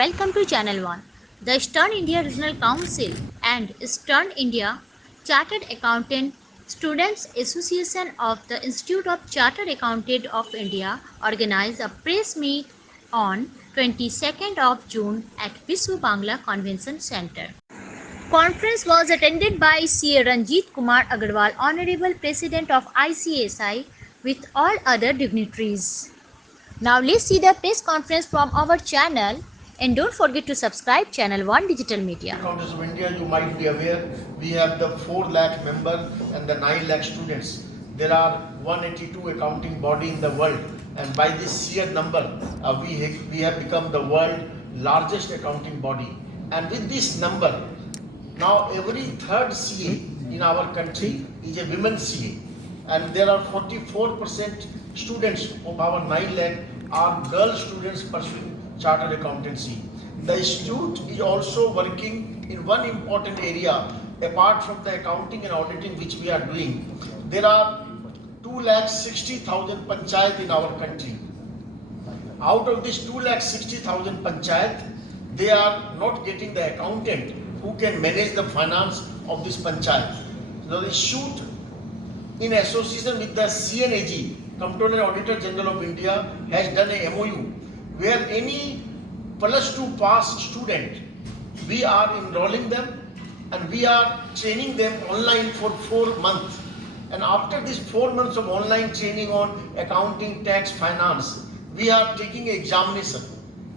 Welcome to Channel 1. The Eastern India Regional Council and Eastern India Chartered Accountant Students Association of the Institute of Chartered Accountant of India organized a press meet on 22nd of June at Viswa Bangla Convention Center. Conference was attended by CA Ranjit Kumar Agarwal, Honorable President of ICSI, with all other dignitaries. Now let's see the press conference from our channel, and don't forget to subscribe Channel 1 Digital Media. Accountants of India, you might be aware, we have the 4 lakh member and the 9 lakh students. There are 182 accounting body in the world, and by this sheer number, we have become the world largest accounting body. And with this number, now every third CA in our country is a women CA, and there are 44% students of our 9 lakh are girl students pursuing chartered accountancy. The institute is also working in one important area apart from the accounting and auditing which we are doing. There are 2,60,000 panchayat in our country. Out of this 2,60,000 panchayat, they are not getting the accountant who can manage the finance of this panchayat. So the institute, in association with the CNAG, Comptroller and Auditor General of India, has done a MOU where any +2 pass student, we are enrolling them and we are training them online for 4 months. And after this 4 months of online training on accounting, tax, finance, we are taking examination.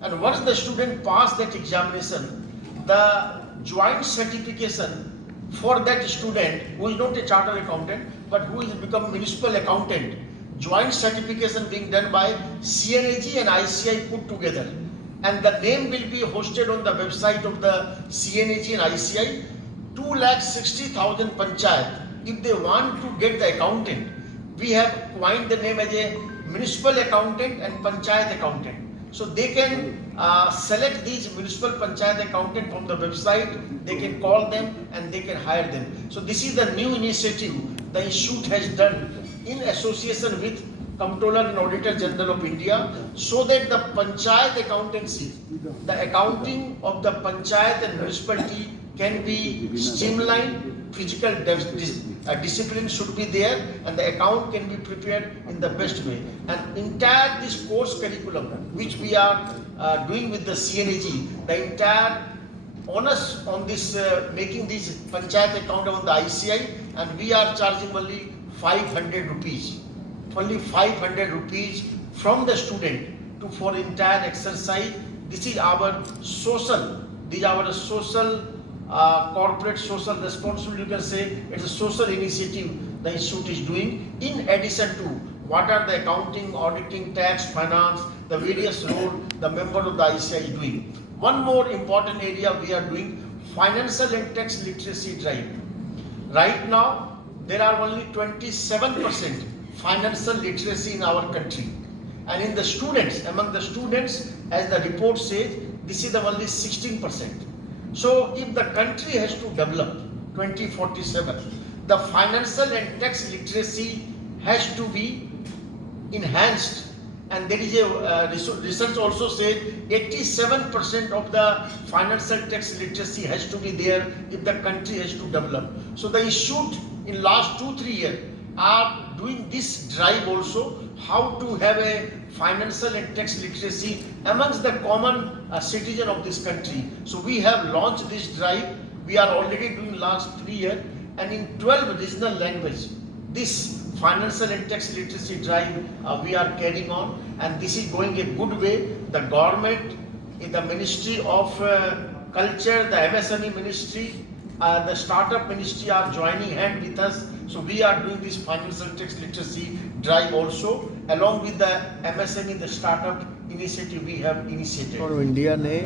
And once the student pass that examination, the joint certification for that student who is not a chartered accountant but who is become municipal accountant, joint certification being done by CNAG and ICI put together, and the name will be hosted on the website of the CNAG and ICI. 2,60,000 panchayat, if they want to get the accountant, we have coined the name as a municipal accountant and panchayat accountant. So they can select these municipal panchayat accountant from the website, they can call them and they can hire them. So this is the new initiative the institute has done in association with Comptroller and Auditor General of India, so that the panchayat accountancy, the accounting of the panchayat and municipality can be streamlined, physical discipline should be there, and the account can be prepared in the best way. And entire this course curriculum which we are doing with the CNAG, the entire onus on this making this panchayat account on the ICI, and we are charging only 500 rupees. Only 500 rupees from the student to for entire exercise. This is our social, corporate social responsibility, you can say. It's a social initiative the institute is doing, in addition to what are the accounting, auditing, tax, finance, the various role the member of the ICI is doing. One more important area we are doing, financial and tax literacy drive. Right now there are only 27% financial literacy in our country, and in the students, among the students, as the report says, this is the only 16%. So if the country has to develop 2047, the financial and tax literacy has to be enhanced. And there is a research also said 87% of the financial tax literacy has to be there if the country has to develop. So the institute in last 2-3 years are doing this drive also, how to have a financial and tax literacy amongst the common citizen of this country. So we have launched this drive. We are already doing last 3 years, and in 12 regional languages, this financial and tax literacy drive we are carrying on, and this is going a good way. The government, in the Ministry of Culture, the MSME Ministry, the Startup Ministry are joining hand with us. So we are doing this financial tax literacy drive also, along with the MSME, the startup initiative we have initiated. और India ने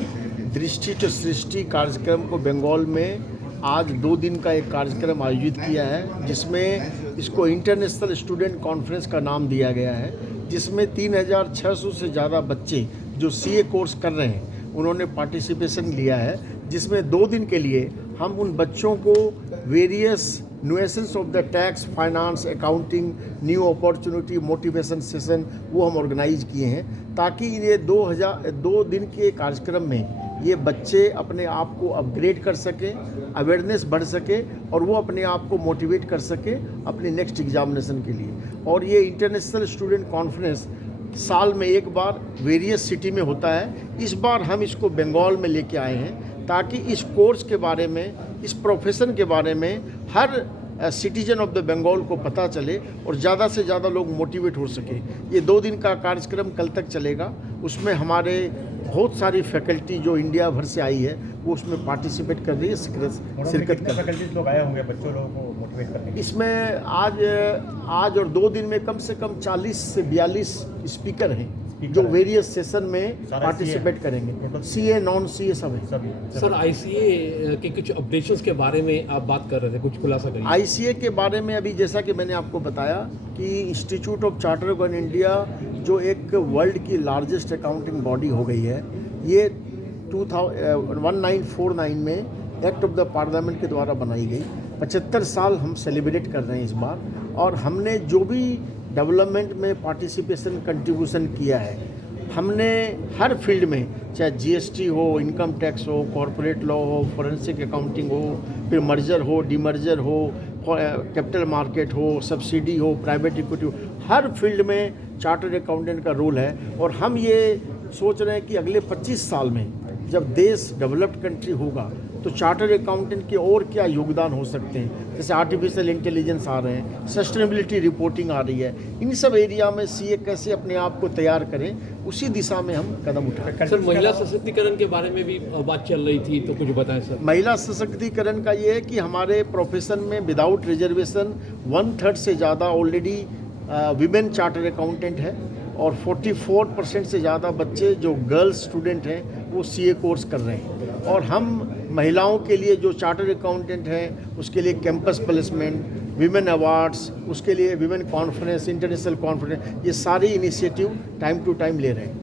दृष्टि to सृष्टि कार्यक्रम को बंगाल में आज 2 दिन का एक कार्यक्रम आयोजित किया है, जिसमें इसको इंटरनेशनल स्टूडेंट कॉन्फ्रेंस का नाम दिया गया है, जिसमें 3,600 से ज़्यादा बच्चे जो सीए कोर्स कर रहे हैं उन्होंने पार्टिसिपेशन लिया है, जिसमें 2 दिन के लिए हम उन बच्चों को various nuances of the tax, finance, accounting, new opportunity, motivation session वो हम ऑर्गेनाइज किए हैं, ताकि ये 2 दिन के कार्यक्रम में ये बच्चे अपने आप को अपग्रेड कर सकें, अवेयरनेस बढ़ सके और वो अपने आप को मोटिवेट कर सके अपने नेक्स्ट एग्जामिनेशन के लिए। और ये इंटरनेशनल स्टूडेंट कॉन्फ्रेंस साल में एक बार वेरियस सिटी में होता है। इस बार हम इसको बंगाल में लेके आए हैं ताकि इस कोर्स के बारे में, इस प्रोफेशन के बारे में हर सिटीजन ऑफ द बंगाल को पता चले और ज़्यादा से ज़्यादा लोग मोटिवेट हो सके। ये 2 दिन का कार्यक्रम कल तक चलेगा। उसमें हमारे बहुत सारी फैकल्टी जो इंडिया भर से आई है वो उसमें पार्टिसिपेट कर रही है, शिरकत कर रही है। लोग आए होंगे बच्चों लोगों को मोटिवेट करने के लिए? इसमें आज और 2 दिन में कम से कम 40 से 42 स्पीकर हैं जो वेरियस सेशन में पार्टिसिपेट करेंगे। सीए, नॉन सीए सब है। सर, आईसीए के कुछ अपडेशंस के बारे में आप बात कर रहे थे, कुछ खुलासा करिए। आईसीए के बारे में अभी जैसा कि मैंने आपको बताया कि institute of charter accountant India जो एक वर्ल्ड की लार्जेस्ट अकाउंटिंग बॉडी हो गई है, ये 1949 में एक्ट ऑफ द पार्लियामेंट के द्वारा बनाई गई। 75 साल हम सेलिब्रेट कर रहे हैं इस बार, और हमने जो भी डेवलपमेंट में पार्टिसिपेशन कंट्रीब्यूशन किया है, हमने हर फील्ड में, चाहे जीएसटी हो, इनकम टैक्स हो, कॉरपोरेट लॉ हो, फोरेंसिक अकाउंटिंग हो, फिर मर्जर हो, डीमर्जर हो, कैपिटल मार्केट हो, सब्सिडी हो, प्राइवेट इक्विटी हो, हर फील्ड में चार्टर्ड अकाउंटेंट का रोल है। और हम ये सोच रहे हैं कि अगले 25 साल में जब देश डेवलप्ड कंट्री होगा तो चार्टर्ड अकाउंटेंट के और क्या योगदान हो सकते हैं। जैसे आर्टिफिशियल इंटेलिजेंस आ रहे हैं, सस्टेनेबिलिटी रिपोर्टिंग आ रही है, इन सब एरिया में सीए कैसे अपने आप को तैयार करें, उसी दिशा में हम कदम उठाएं। सर, महिला सशक्तिकरण के बारे में भी बात चल रही थी, तो कुछ बताएं सर। महिला सशक्तिकरण का ये है कि हमारे प्रोफेशन में विदाउट रिजर्वेशन 1/3 से ज़्यादा ऑलरेडी विमेन चार्टर्ड अकाउंटेंट है, और 44% से ज़्यादा बच्चे जो गर्ल्स स्टूडेंट हैं वो सीए कोर्स कर रहे हैं। और हम महिलाओं के लिए जो चार्टर्ड अकाउंटेंट हैं उसके लिए कैंपस प्लेसमेंट, विमेन अवार्ड्स, उसके लिए विमेन कॉन्फ्रेंस, इंटरनेशनल कॉन्फ्रेंस, ये सारी इनिशिएटिव टाइम टू टाइम ले रहे हैं।